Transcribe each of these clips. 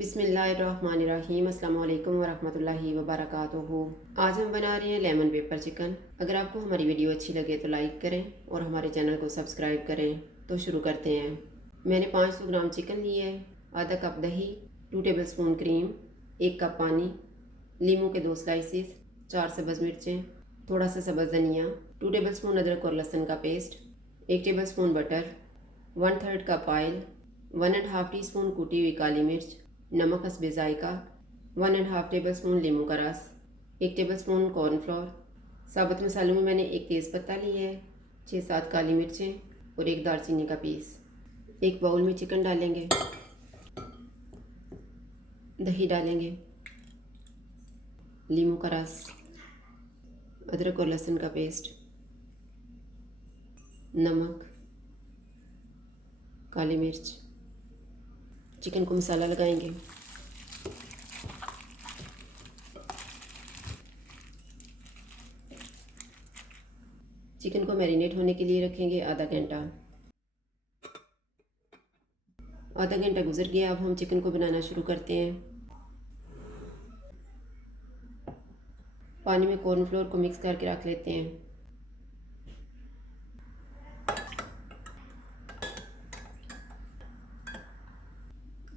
बिस्मिल्लाहिर्रहमानिर्रहीम अस्सलाम वालेकुम वरहमतुल्लाहि वबरकातुहू। आज हम बना रहे हैं लेमन पेपर चिकन। अगर आपको हमारी वीडियो अच्छी लगे तो लाइक करें और हमारे चैनल को सब्सक्राइब करें। तो शुरू करते हैं। मैंने 500 ग्राम चिकन लिए है, आधा कप दही, 2 टेबलस्पून क्रीम, 1 कप पानी, लीमू के 2 स्लाइसिस, 4 सब्ज़ मिर्चें, थोड़ा सा सब्ज़ धनिया, 2 टेबलस्पून अदरक और लहसुन का paste, 1 tablespoon butter, 1/3 cup oil, 1.5 teaspoon कूटी हुई काली मिर्च, नमक हस्बे जायका, 1.5 टेबलस्पून लीमू का रस, 1 टेबलस्पून कॉर्नफ्लोर। साबुत मसालों में मैंने 1 तेज़पत्ता लिया है, 6-7 काली मिर्चें और 1 दालचीनी का पीस। एक बाउल में चिकन डालेंगे, दही डालेंगे, लीमू का रस, अदरक और लहसुन का पेस्ट, नमक, काली मिर्च। चिकन को मसाला लगाएंगे। चिकन को मैरिनेट होने के लिए रखेंगे आधा घंटा। आधा घंटा गुजर गया, अब हम चिकन को बनाना शुरू करते हैं। पानी में कॉर्नफ्लोर को मिक्स करके रख लेते हैं।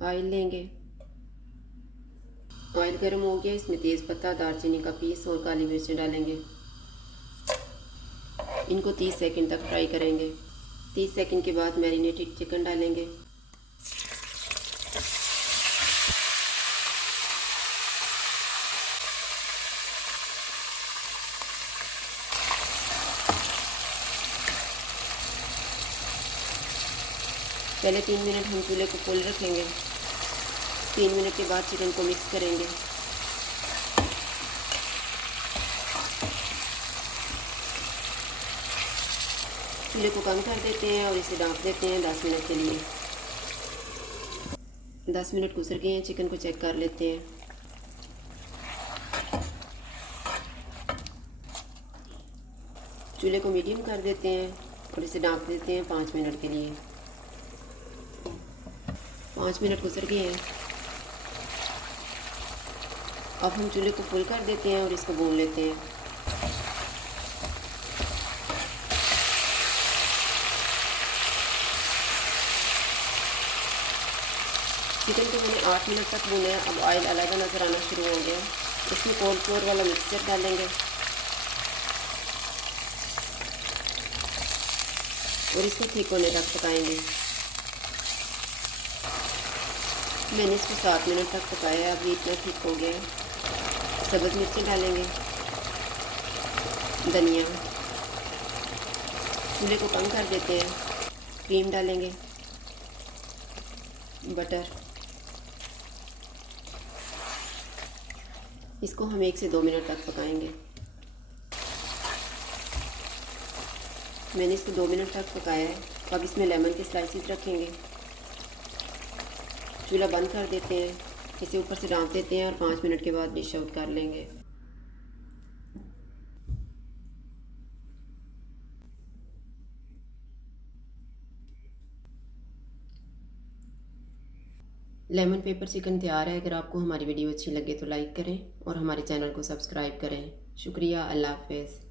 ऑयल लेंगे। ऑयल गर्म हो गया, इसमें तेज़पत्ता, दालचीनी का पीस और काली मिर्चें डालेंगे। इनको 30 सेकंड तक फ्राई करेंगे। 30 सेकंड के बाद मैरिनेटेड चिकन डालेंगे। पहले 3 मिनट हम चूल्हे को फुल रखेंगे। 3 मिनट के बाद चिकन को मिक्स करेंगे। चूल्हे को कम कर देते हैं और इसे ढाँप देते हैं 10 मिनट के लिए। 10 मिनट गुजर गए हैं, चिकन को चेक कर लेते हैं। चूल्हे को मीडियम कर देते हैं और इसे ढाँप देते हैं 5 मिनट के लिए। 5 मिनट गुजर गए हैं। अब हम चूल्हे को फुल कर देते हैं और इसको भून लेते हैं। चिकन को मैंने 8 मिनट तक भूना है। अब ऑयल अलग नज़र आना शुरू हो गया। इसमें कॉर्नफ्लोर वाला मिक्सचर डालेंगे और इसको ठीक होने तक पकाएंगे। मैंने इसको 7 मिनट तक पकाया है। अब ये इतना ठीक हो गया है। सब्ज़ मिर्चें डालेंगे, धनिया। चूल्हे को कम कर देते हैं। क्रीम डालेंगे, बटर। इसको हम 1 से 2 मिनट तक पकाएंगे। मैंने इसको 2 मिनट तक पकाया है। अब इसमें लेमन के स्लाइसिस रखेंगे। चूल्हा बंद कर देते हैं, इसे ऊपर से ढाँप देते हैं और 5 मिनट के बाद डिश आउट कर लेंगे। लेमन पेपर चिकन तैयार है। अगर आपको हमारी वीडियो अच्छी लगे तो लाइक करें और हमारे चैनल को सब्सक्राइब करें। शुक्रिया। अल्लाह हाफ़िज़।